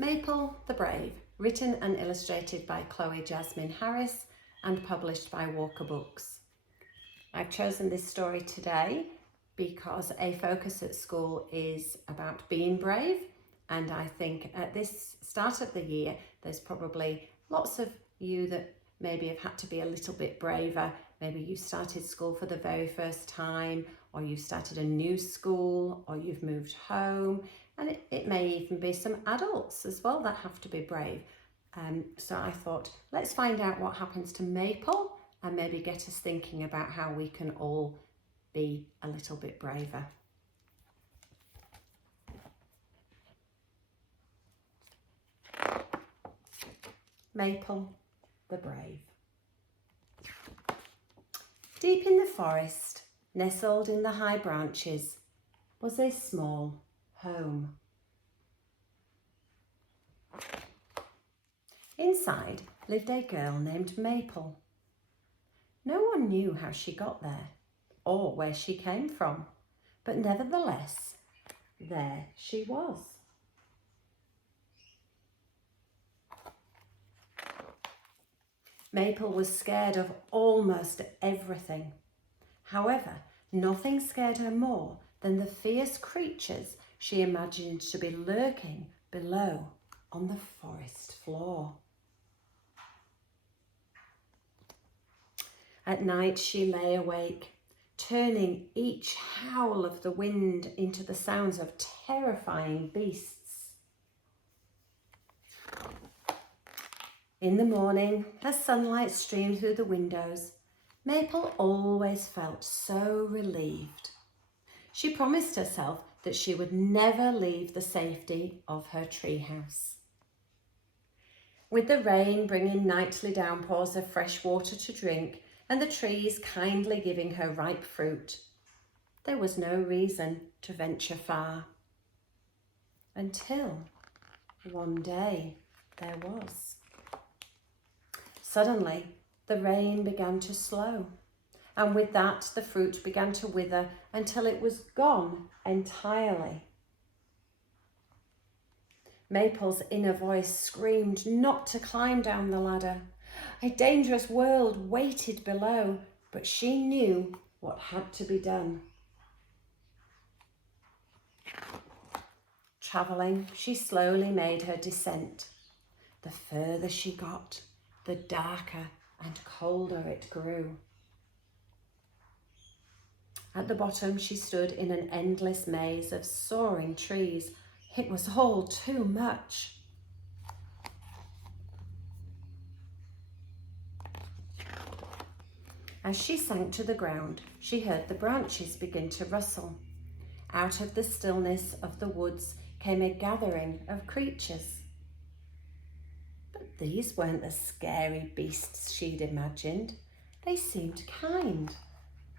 Maple the Brave, written and illustrated by Chloe Jasmine Harris and published by Walker Books. I've chosen this story today because a focus at school is about being brave, and I think at this start of the year there's probably lots of you that maybe have had to be a little bit braver. Maybe you started school for the very first time, or you've started a new school, or you've moved home, and it may even be some adults as well that have to be brave. So I thought, let's find out what happens to Maple and maybe get us thinking about how we can all be a little bit braver. Maple the Brave. Deep in the forest, nestled in the high branches, was a small home. Inside lived a girl named Maple. No one knew how she got there or where she came from, but nevertheless, there she was. Maple was scared of almost everything. However, nothing scared her more than the fierce creatures she imagined to be lurking below on the forest floor. At night she lay awake, turning each howl of the wind into the sounds of terrifying beasts. In the morning, as sunlight streamed through the windows, Maple always felt so relieved. She promised herself that she would never leave the safety of her treehouse. With the rain bringing nightly downpours of fresh water to drink and the trees kindly giving her ripe fruit, there was no reason to venture far. Until one day there was. Suddenly, the rain began to slow, and with that the fruit began to wither until it was gone entirely. Maple's inner voice screamed not to climb down the ladder. A dangerous world waited below, but she knew what had to be done. Travelling, she slowly made her descent. The further she got, the darker and colder it grew. At the bottom, she stood in an endless maze of soaring trees. It was all too much. As she sank to the ground, she heard the branches begin to rustle. Out of the stillness of the woods came a gathering of creatures. But these weren't the scary beasts she'd imagined. They seemed kind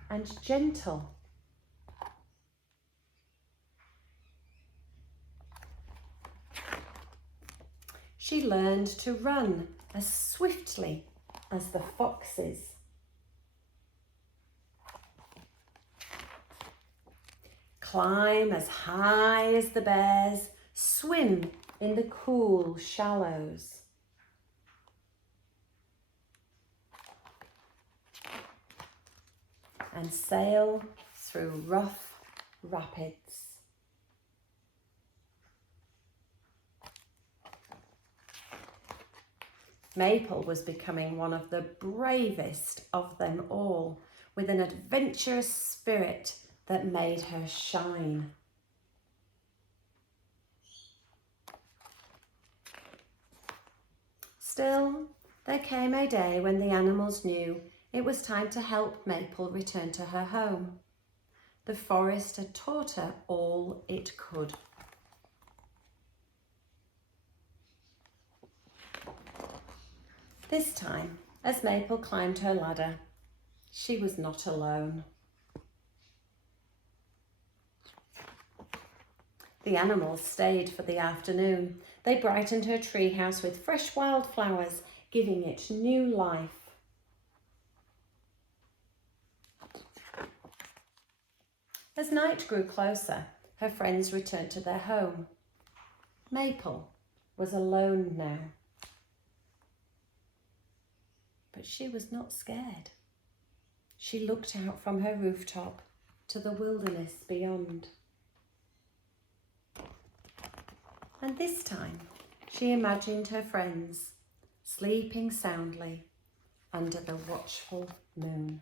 and gentle. She learned to run as swiftly as the foxes. Climb as high as the bears, swim in the cool shallows. And sail through rough rapids. Maple was becoming one of the bravest of them all, with an adventurous spirit that made her shine. Still, there came a day when the animals knew it was time to help Maple return to her home. The forest had taught her all it could. This time, as Maple climbed her ladder, she was not alone. The animals stayed for the afternoon. They brightened her treehouse with fresh wildflowers, giving it new life. As night grew closer, her friends returned to their home. Maple was alone now. But she was not scared. She looked out from her rooftop to the wilderness beyond. And this time, she imagined her friends sleeping soundly under the watchful moon.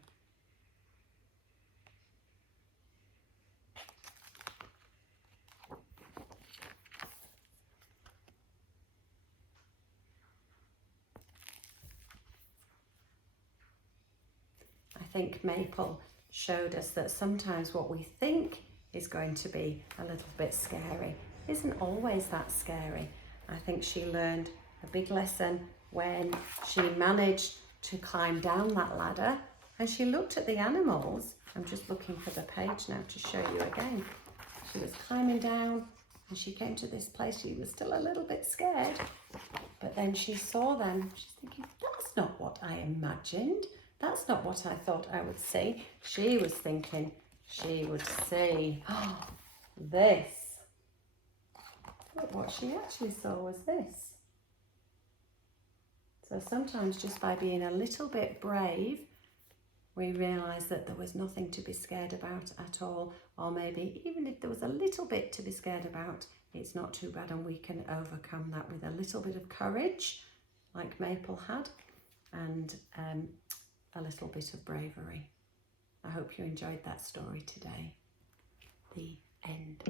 I think Maple showed us that sometimes what we think is going to be a little bit scary isn't always that scary. I think she learned a big lesson when she managed to climb down that ladder and she looked at the animals. I'm just looking for the page now to show you again. She was climbing down and she came to this place. She was still a little bit scared, but then she saw them. She's thinking, that's not what I imagined. That's not what I thought I would see. She was thinking she would see this. But what she actually saw was this. So sometimes just by being a little bit brave, we realise that there was nothing to be scared about at all. Or maybe even if there was a little bit to be scared about, it's not too bad and we can overcome that with a little bit of courage, like Maple had, and a little bit of bravery. I hope you enjoyed that story today. The end.